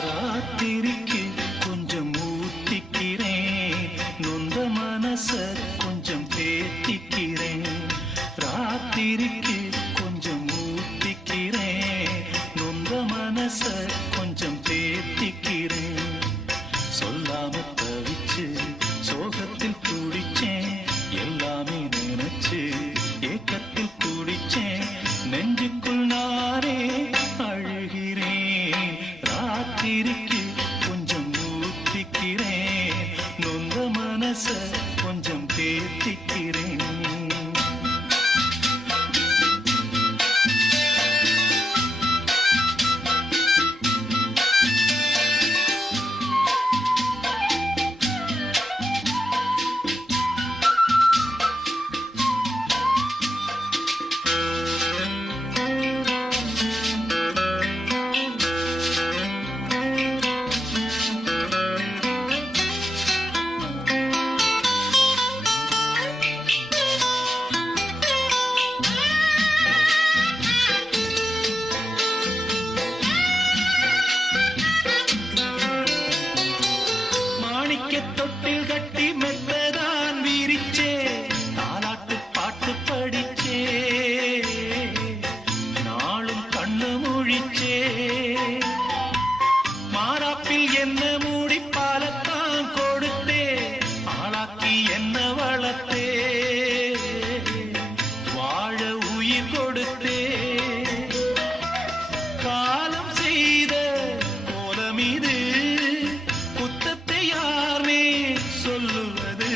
ராத்திரிக்கு கொஞ்சம் ஊத்திக்கிறேன், நொந்த மனச கொஞ்சம் தேத்திக்கிறேன். ராத்திரிக்கு கொஞ்சம் ஊத்திக்கிறேன், நொந்த மனச கொஞ்சம் தேத்திக்கிறேன். சொல்லாம தவிச்சு சோகத்தில் துடிச்சேன், எல்லாமே நினைச்சு ஏக்கத்தில் துடிச்சேன். நெஞ்சுக்குள் நானே அழுகிறேன். ராத்திரிக்கு கொஞ்சம் ஊத்திக்கிறேன், நொந்த மனச கொஞ்சம் தேத்திக்கிறேன். தொட்டில் கட்டி மெத்ததான் வீரிச்சே, தாலாட்டு பாட்டு படிச்சே, நாளும் கண்ணு முழிச்சே. மாறாப்பில் என்ன மூடி பாலத்தான் கொடுத்தே, ஆளாக்கி என்ன வளர்த்தே, வாழ உயிர் கொடுத்தே. காலம் செய்த கோலம் இது, குத்தத்தை யாரே சொல்லுவது.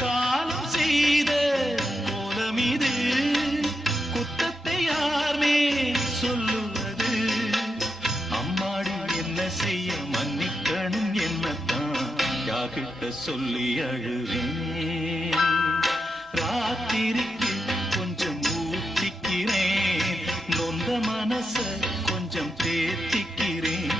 காலம் செய்த கோலம் இது, குத்தத்தை யாரே சொல்லுவது. அம்மாடி என்ன செய்ய மன்னிக்கணும் என்னத்தான் யார்கிட்ட சொல்லி அழுவேன். ராத்திரிக்கு கொஞ்சம் ஊத்திக்கிறேன், நொந்த மனச கொஞ்சம் தேத்திக்கிறேன்.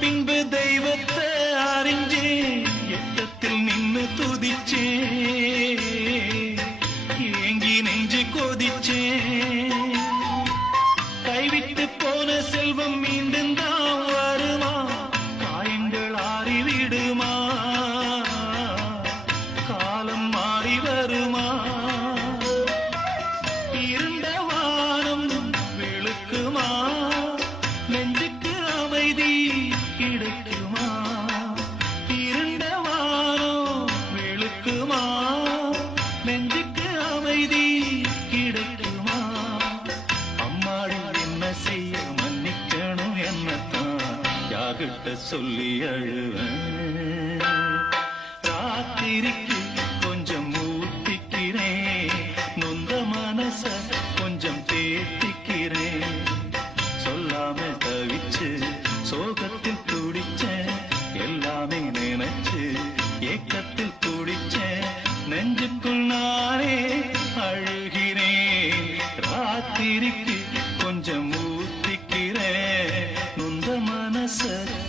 பின்பு தெய்வத்தை அறிஞ்சேன், எட்டத்தில் நின்னு துதிச்சேன், ஏங்கி நெஞ்சு கொதிச்சேன். கைவிட்டு போன செல்வம் மீண்டும் தான் வருமா, காயங்கள் ஆறிவிடுமா, காலம் மாறி வருமா. இருண்ட வானம் வெளுக்குமா, நெஞ்சுக்கு அமைதி கிடைக்குமா. இருண்ட வானம் வெளுக்குமா, நெஞ்சுக்கு அமைதி கிடைக்குமா. அம்மாடி என்ன செய்ய மன்னிக்கணும் என்னத்தான் யார்கிட்ட சொல்லி அழுவேன். ராத்திரிக்கு கொஞ்சம் ஊத்திக்கிறேன், நொந்த மனச கொஞ்சம் தேத்திக்கிறேன். சொல்லாம தவிச்சு சோகத்தில் துடிச்சேன், எல்லாமே நினைச்சு ஏக்கத்தில் துடிச்சேன். நெஞ்சுக்குள் நானே அழுகிறேன். ராத்திரிக்கு கொஞ்சம் ஊத்திக்கிறேன், நொந்த மனச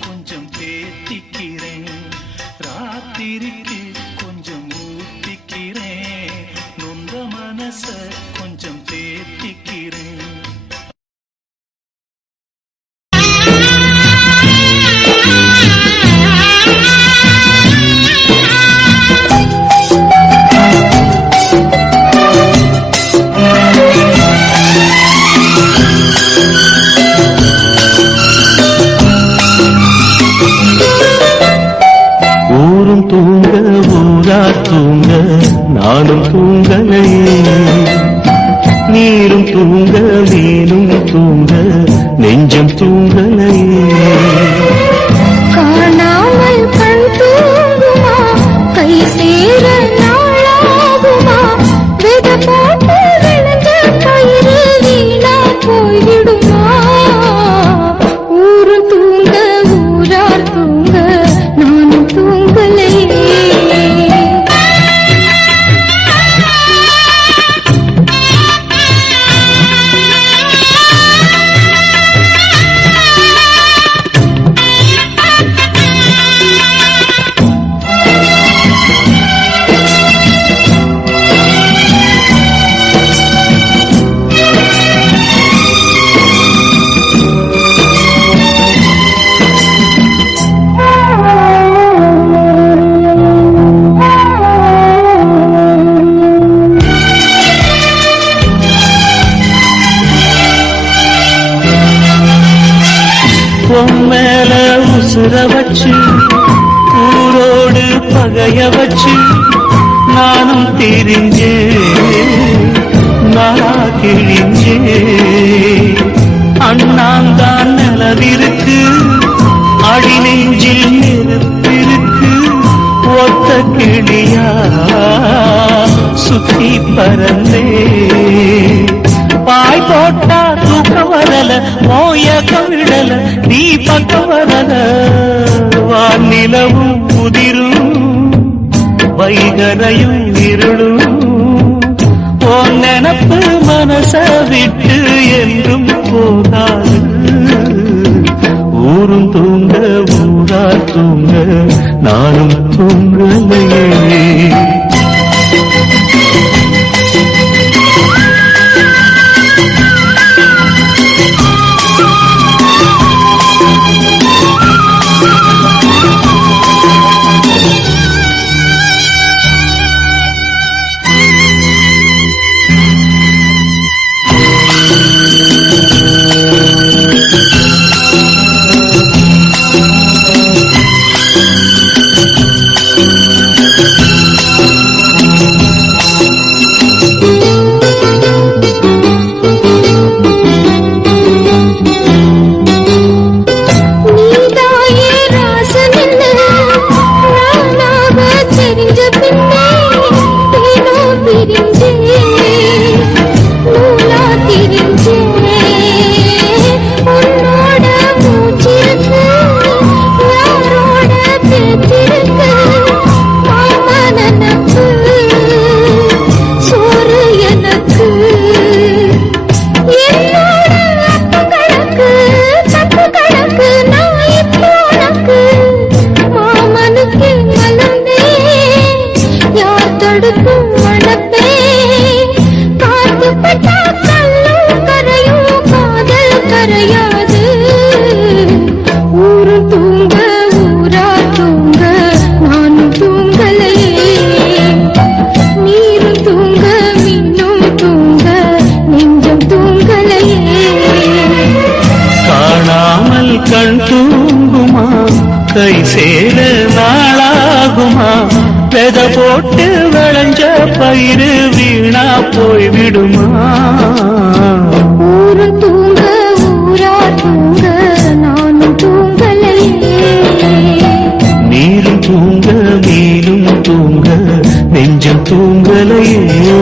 கொஞ்சம் தேத்திக்கிறேன். ராத்திரிக்கு கொஞ்சம் ஊத்திக்கிறேன், நொந்த மனச கொஞ்சம் தேத்திக்கிறேன். தூங்க ஊரா தூங்க நானும் தூங்கலையே, நீரும் தூங்க மேலும் தூங்க நெஞ்சம் தூங்கலையே. காணாமல் கண் தூங்குமா, கை சேர நாளாகுமா, வித போட்டு விழுந்த பயிறு வீணா போய்விடுமா. ஊரு தூங்க ஊரார் தூங்க நானும் தூங்கலையே. மேல உசுர வச்சு ஊரோடு பகைய வச்சு நானும் திரிஞ்சே நாளா கிழிஞ்சே. அண்ணாந்தான் நிலவிருக்கு அடி நெஞ்சில் நெருப்பிருக்கு. ஒத்த கிளியா சுத்தி பறந்தே பாய் போட்டா தூக்கம் வரல, மோயக்கம் விடல, நீ பக்கம் வரல. வானிலவும் முதிரும் வைகரையும் இருளும் உன் நினப்பு மனச விட்டு என்றும் போகாது. ஊரும் தூங்க ஊரா தூங்க நானும் தூங்கலையே. கண் தூங்குமா, கை சேர நாளாகுமா, வெத போட்டு விளைஞ்ச பயிறு வீணா போய்விடுமா. ஊரு தூங்க ஊரா தூங்க நானும் தூங்கலையே. நீரும் தூங்க மீனும் தூங்க நெஞ்சம் தூங்கலையே.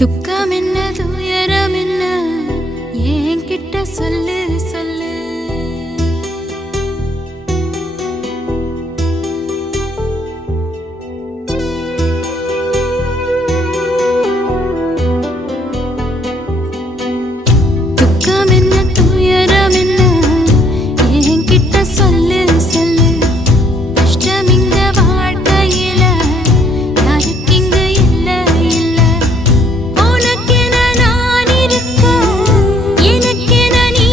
துக்கம் என்ன துயரம் என்ன என்கிட்ட சொல்லு சொல்லு. துக்கம் என்ன துயரம் என்ன என்கிட்ட சொல்லு சொல்லு. கஷ்டம் இங்க வாழ்க்கையில யாருக்கு இங்க இல்ல இல்ல. உனக்கென நான் இருக்க எனக்கென நீ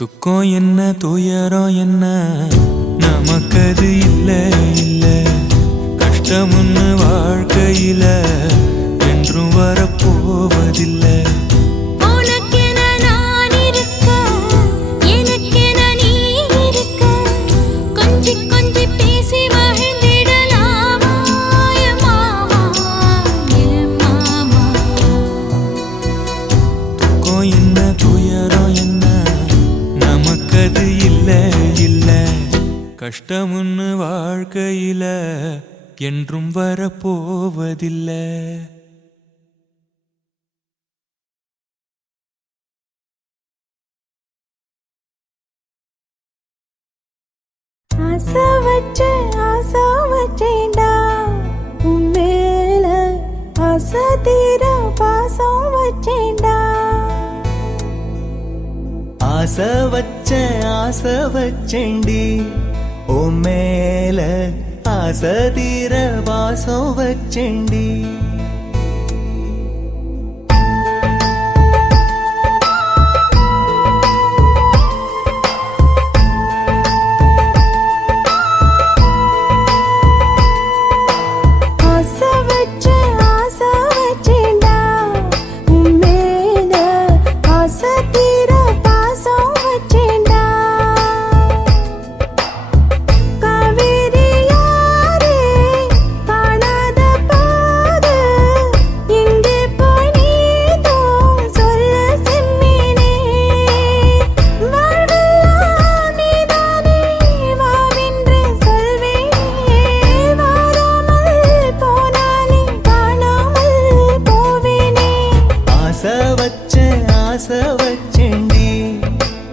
துக்கம் என்ன துயரம் என்ன நமக்கது இல்ல இல்ல கஷ்டம்னு வாழ்க்கையில என்றும் வரப்போவதில்லை உனக்கென நான் இருக்க எனக்கென நீ இருக்க கொஞ்சி கொஞ்சி பேசி மகிழ்ந்திடலாமா என் மாமா என் மாமா துக்கம் என்ன துயரம் என்ன நமக்கது இல்ல இல்ல கஷ்டம்னு வாழ்க்கையில என்றும் வரப்போவதில்லை ஆசை வச்சேன்டா உன் மேல ஆசை தீர பாசம் வச்சேன்டா ஆசை வச்சேண்டி ஓ மேல ஆசை தீர வாசம் வச்சேண்டி ஆசை வச்சேண்டி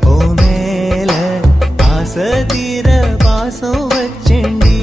ஓ மேல ஆசை தீர பாசம் வச்சேண்டி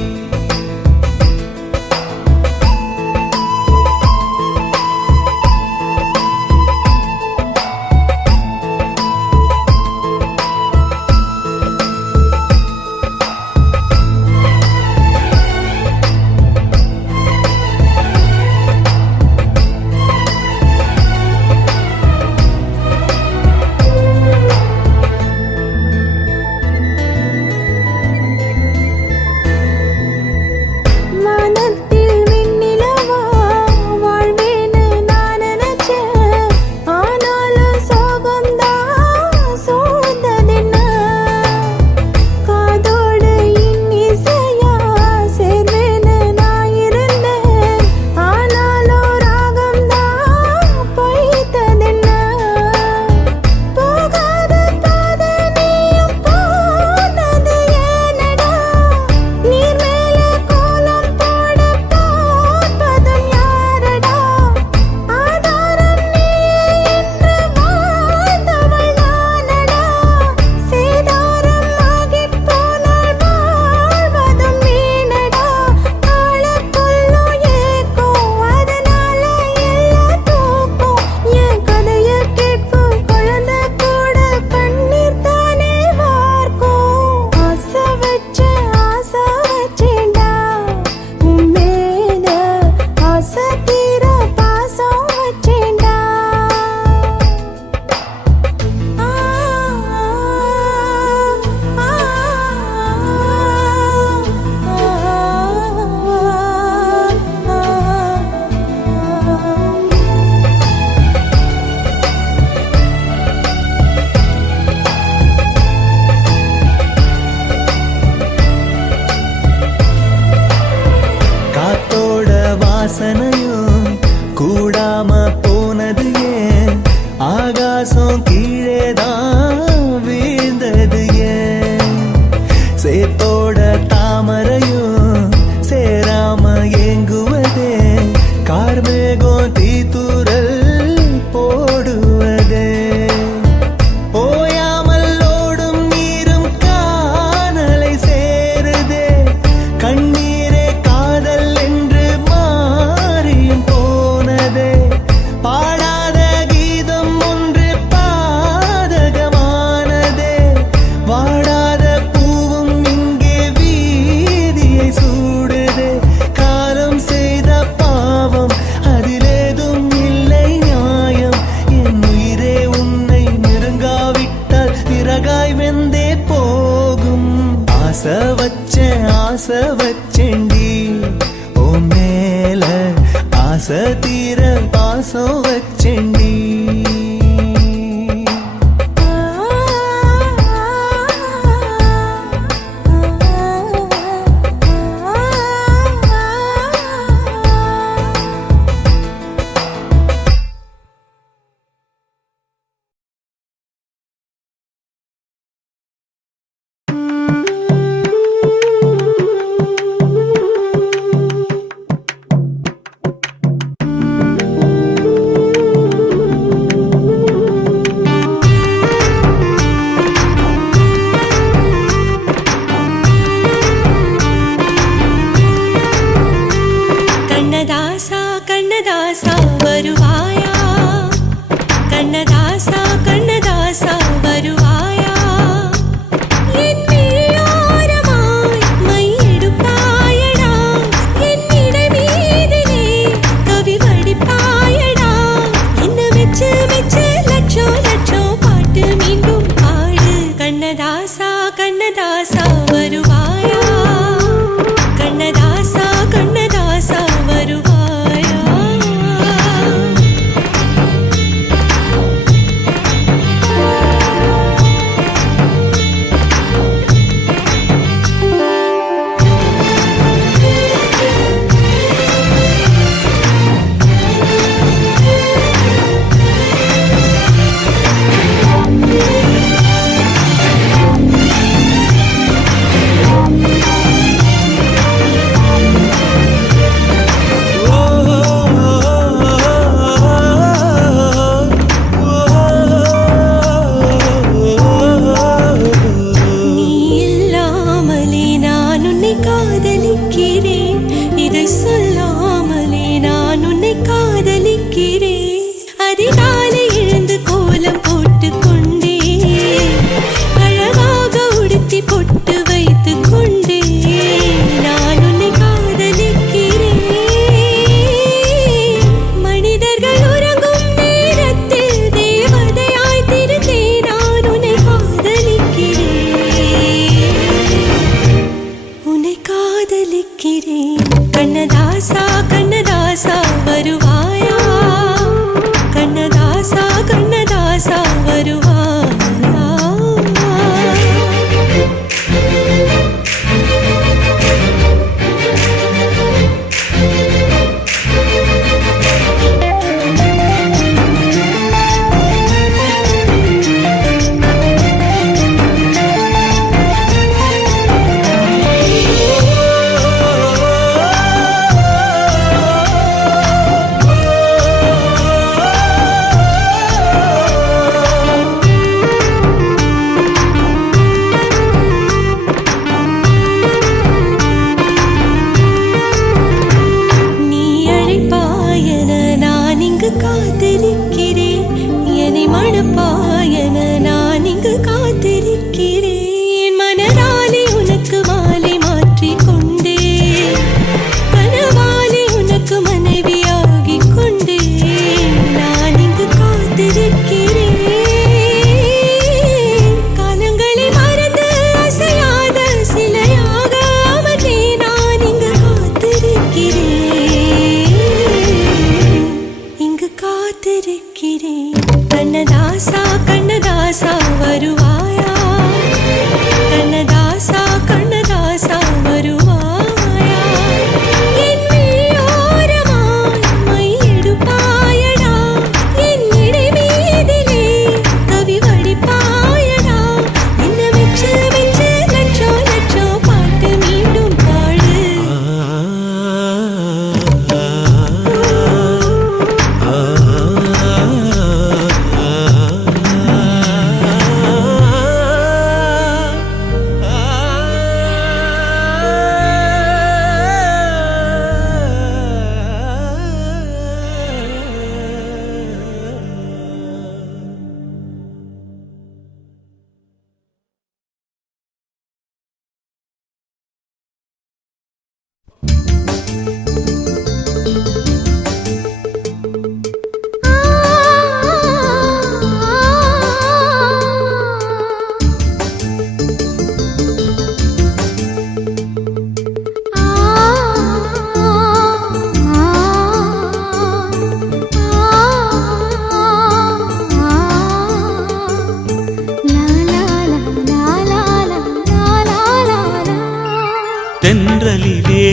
வாசனையும் கூடாம போனது ஏன் ஆகாசம் கீழேதான் வீழ்ந்தது ஏன் சேத்தோட தாமரையும் சேராம ஏங்குவதே கார்மேகம் தீத்துரல் போடுவதே ஓயாமல் ஓடும் நீரும் காணலை சேருதே கண்ணீரே காதல் என்று மாற ஆசை வச்சேண்டி ஓ மேல ஆசை தீர பாசம் வச்சேண்டி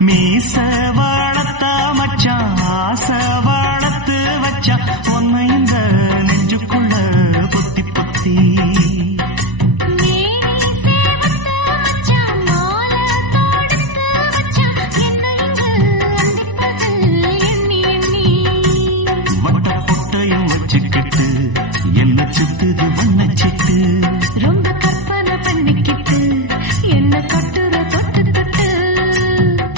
மீச வளர்த்த மச்சான் ஆசை வளர்த்து வச்சான் உன்னை இந்த நெஞ்சுக்குள்ள பொத்தி பொத்தி வட்ட பொட்டையும் வச்சுக்கிட்டு என்ன சுத்துது வண்ணச்சிட்டு ரொம்ப கற்பனை பண்ணிக்கிட்டு என்ன கட்டுற தொட்டு தொட்டு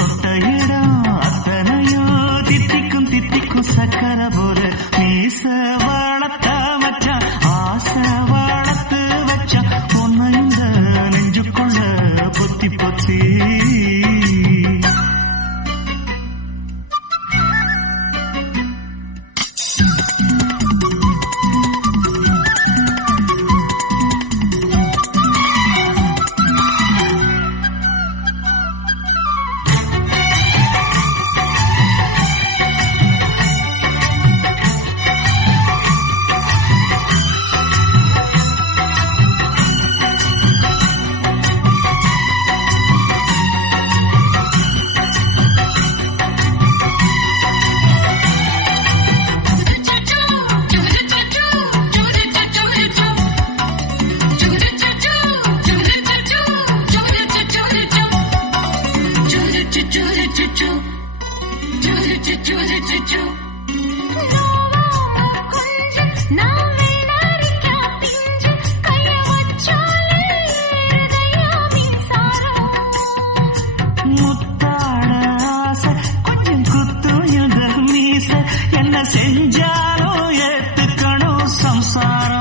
தொட்ட இடம் அத்தனையோ தித்திக்கும் தித்திக்கும் சக்கர போல மீச வளர்த்த மச்சான் ஆசை வளர்த்து வச்சான் உன்னை இந்த நெஞ்சுக்குள்ள பொத்தி பொத்தி முத்தாட ஆசை கொஞ்சம் குத்தும் இந்த மீச என்ன செஞ்சாலும் ஏத்துக்கணும் சம்சாரம்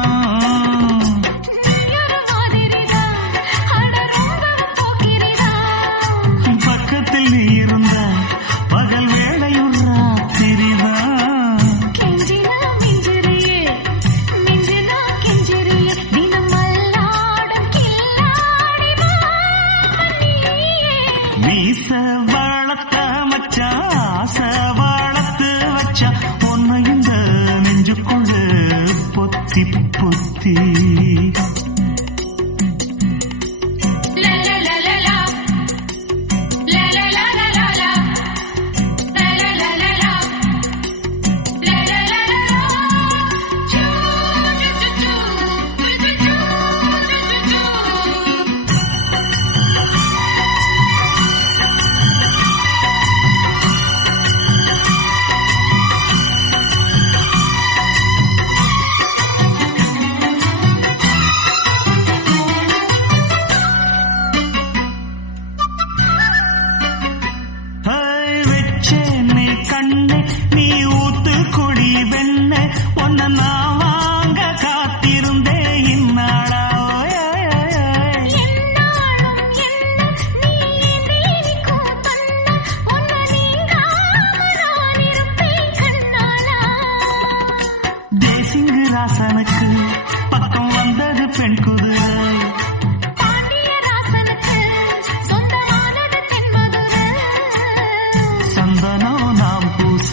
பக்கத்தில் நீ இருந்த பகல் வேளையும் ராத்திரிதான் மீச வளர்த்த மச்சான் ஆசை வளர்த்து வச்சான் உன்னை இந்த நெஞ்சுக்குள்ள பொத்தி பொத்தி வெச்சேனே கண்ணே நீ ஊத்து குடி வெண்ண உன்னை நான் வாங்க காத்திருந்தே இந்நாளா தேசிங்கு ராசனுக்கு பக்கம் வந்தது பெண் குதிரை சந்தனம் நாம் பூச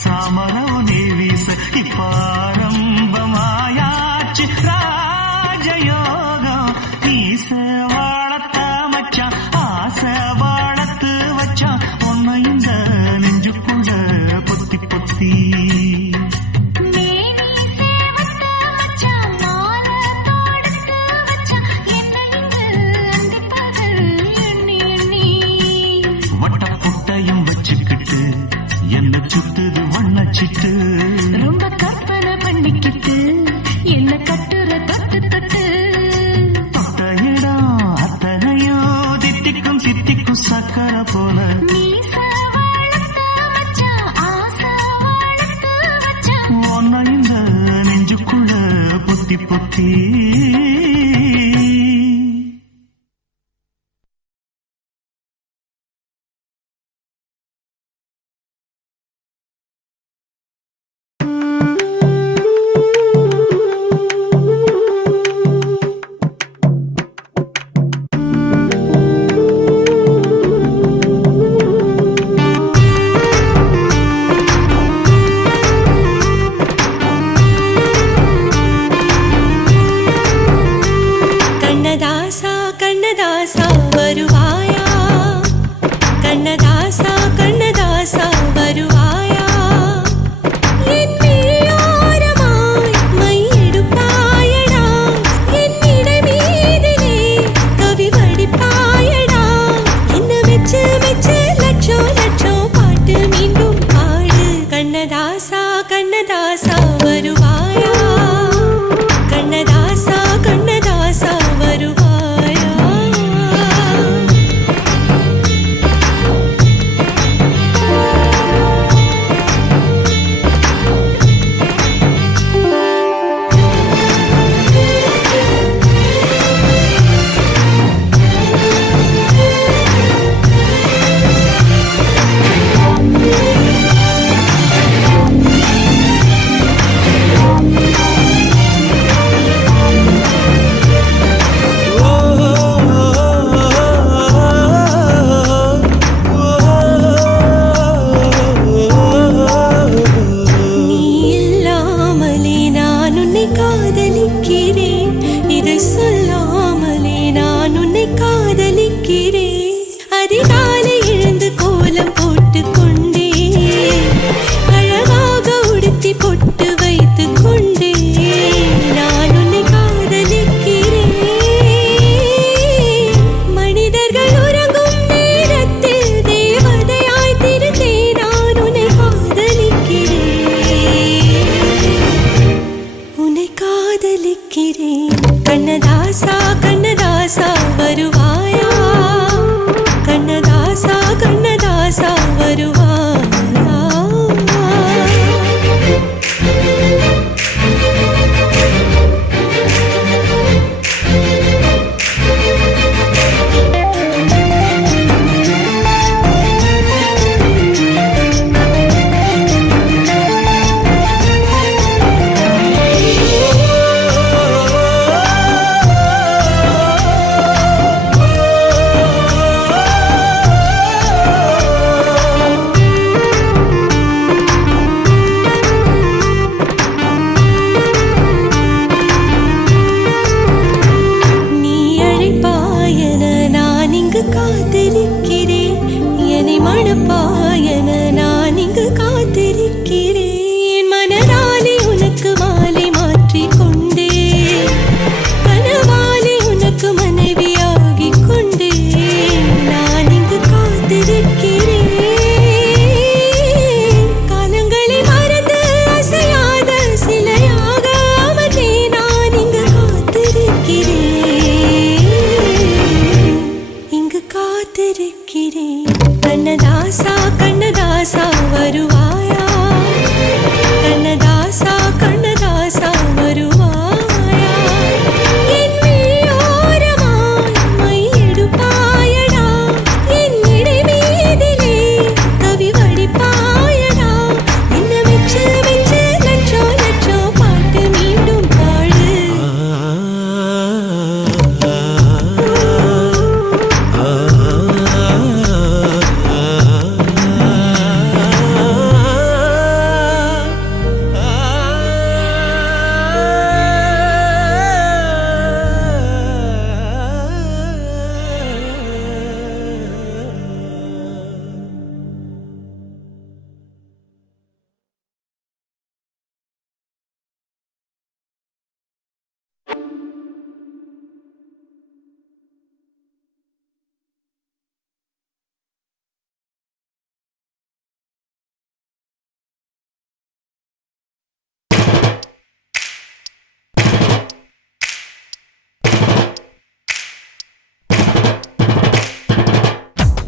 சாமரம் நீ வீச இப்பாரம்பமாயாச்சு ராஜயோகம் நீச வளர்த்த மச்சான் ஆசை வளர்த்து வச்சான் உன்னை இந்த நெஞ்சுக்குள்ள பொத்தி பொத்தி வட்ட பொட்டையும் வச்சுக்கிட்டு என்ன சுத்துது வண்ணச்சிட்டு ரொம்ப கற்பனை பண்ணிக்கிட்டு என்ன கட்டுற தொட்டு தொட்டு தொட்ட இடம் அத்தனையோ தித்திக்கும் தித்திக்கும் சக்கர போல மீச வளர்த்த மச்சான் ஆசை வளர்த்து வச்சான் உன்னை இந்த நெஞ்சுக்குள்ள பொத்தி பொத்தி மணப்பாயன நான் இங்கு காத்திருக்கிறேன். மனதாலே உனக்கு மாலை மாற்றிக் கொண்டே கனவாலே உனக்கு மனைவியாகிக் கொண்டே நான் இங்கு காத்திருக்கிறேன். காலங்களை மறந்து அசையாத சிலையாக அமர்ந்தே நான் இங்கு காத்திருக்கிறேன். இங்கு காத்திருக்கிறேன். கண்ணதாசா கண்ணதாசா வருவாயா? கண்ணதாசா கண்ணதாசா வருவாயா? என் விழியோரமாய் மை எடுப்பாயடா, என் இடை மீதிலே கவி வடிப்பாயடா. என்ன மெச்சு மெச்சு லட்சோ லட்சோ பாட்டு மீண்டும் பாடு.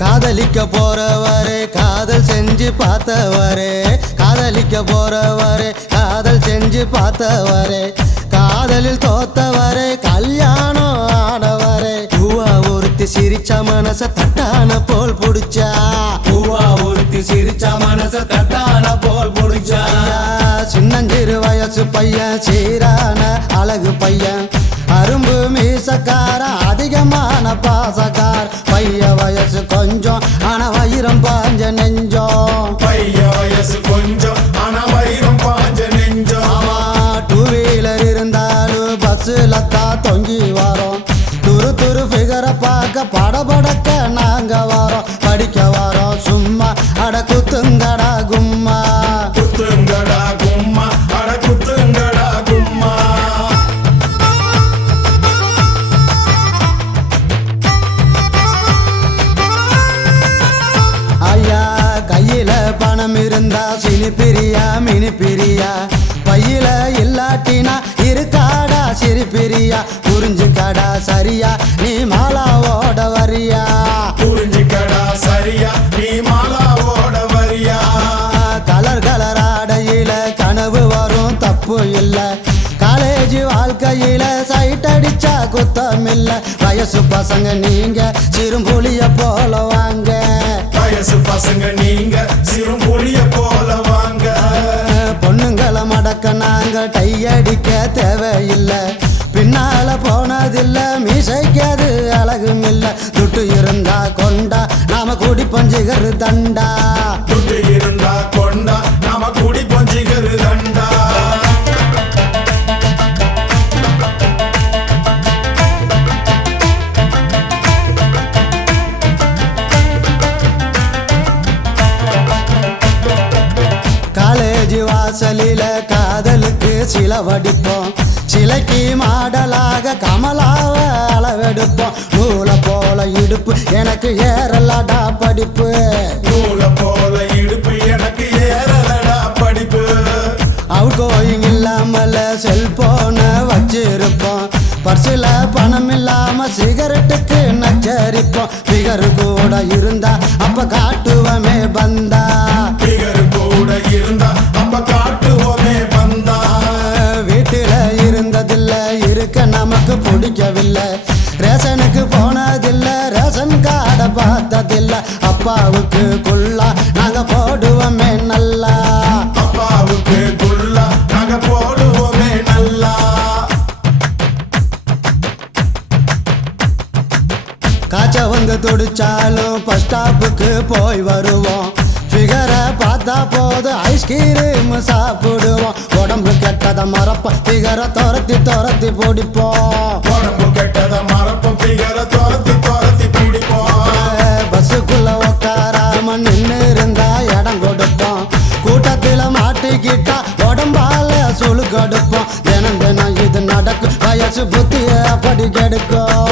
காதலிக்க போறவரே காதல் செஞ்சு பார்த்தவரே, காதலிக்க போறவரே காதல் செஞ்சு பார்த்தவரே, காதலில் தோத்தவரே கல்யாணம் ஆனவரே. பூவா ஒருத்தி சிரிச்சா மனச தட்டான போல் புடிச்சா, பூவா ஒருத்தி சிரிச்சா மனச தட்டான போல் புடிச்சா. சின்னஞ்சிறு வயசு பையன் சீரான அழகு பையன், அரும்பு மீசக்கார அதிகமான பாசக்கார். பைய வயசு கொஞ்சம் ஆனா வைரம் பாஞ்ச நெஞ்சம், பைய வயசு கொஞ்சம் ஆனா வைரம் பாஞ்ச நெஞ்சம். டூ வீலர் இருந்தாலும் பஸ்ஸுல தான் தொங்கி வரோம், துரு துரு ஃபிகரை பார்க்க படபடக்க நாங்க வரோம். படிக்க வரோம் சும்மா அட குத்துங்கடா கும்மா, குத்துங்கடா கும்மா, அட குத்துங்கடா கும்மா. ஐயா கையில பணம் இருந்தா சினி பிரியா மினி பிரியா, பையில இல்லாட்டினா இருக்காடா சிரி பிரியா. புரிஞ்சுக்கடா சரியா நீ மாலாவோட வரியா, புரிஞ்சுக்கடா சரியா நீ மாலாவோட வரியா. கலர் கலர் ஆடையில கனவு வரும் தப்பு இல்ல, காலேஜ் வாழ்க்கையில சைட் அடிச்சா குத்தம் இல்ல. வயசு பசங்க நீங்க சிறும்புலிய போல வாங்க, வயசு பசங்க நீங்க சிறும்புலிய போல வாங்க. பொண்ணுங்களை மடக்க நாங்க டையடிக்க தேவையில்லை, பின்னால போனதில்ல மீசைக்காது அழகும் இல்ல. துட்டு இருந்தா கொண்டா நாம கூடி பஞ்சிகரு தண்டா, துட்டு இருந்தா கொண்டா நாம கூடி பஞ்சிகரு தண்டா. காலேஜ் வாசலில காதலுக்கு சில வடிப்போம், சிலைக்கு மாடலாக கமலாவ அளவெடுப்போம். நூல போல இடுப்பு எனக்கு ஏறலடா படிப்பு, நூல போல இடுப்பு எனக்கு ஏறலடா படிப்பு. அவுட் கோயிங் இல்லாமல செல்போன வச்சிருப்போம், பர்சில பணம் இல்லாம சிகரெட்டுக்கு நச்சரிப்போம். பிகரு கூட இருந்தா அப்ப காட்டுவமே பந்தா, பிகரு கூட இருந்தா அப்ப காட்டுவோமே பந்தா. வீட்டுல இருந்ததில்ல இருக்க நமக்கு பிடிக்கவில்லை, ரேஷனுக்கு போனதில்ல ரேஷன் கார்டை பார்த்ததில்ல. அப்பாவுக்கு குள்ளா நாங்க போடுவோமே நல்லா, அப்பாவுக்கு குள்ளா நாங்க போடுவோமே நல்லா. காய்ச்ச வந்து துடிச்சாலும் பஸ் ஸ்டாப்புக்கு போய் வருவோம், ஃபிகரை பார்த்தா போது ஐஸ்கிரீம் சாப்பிடுவோம். உடம்பு கெட்டத மறப்போம் ஃபிகரை துரத்தி துரத்தி பிடிப்போம், உடம்பு கெட்டத மறப்போம் ஃபிகரை துரத்தி துரத்தி பிடிப்போம். பஸ்ஸுக்குள்ள உட்காராம மனசு புத்திய அப்படி கெடுக்கும்